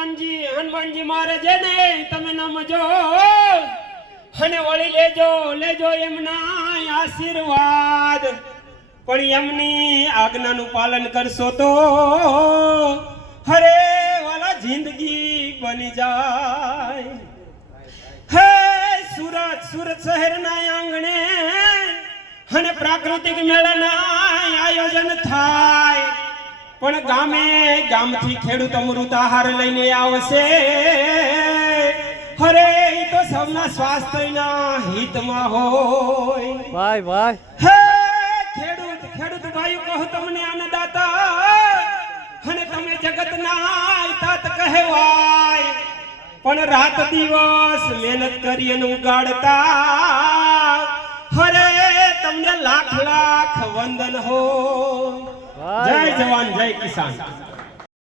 હનુમાનજી મારે જે ને તમે નમજો અને વળી લેજો એમના આશીર્વાદ પણ એમની આજ્ઞાનું પાલન કરશો તો હરે વાલા જિંદગી બની જાય. હે સુરત શહેરના આંગણે અને પ્રાકૃતિક મેળાના આયોજન થાય પણ ગામથી ખેડૂત અમૃત આહાર લઈને આવશે. હરે ઈ તો સૌના સ્વાસ્થ્યના હિતમાં હોય. ભાઈ હે ખેડૂત ભાઈઓ કહો તમને અન્નદાતા અને તમે જગતના તાત કહેવાય પણ રાત દિવસ મહેનત કરી અને ઉગાડતા હરે તમને લાખ વંદન હો. જય જવાન જય કિસાન.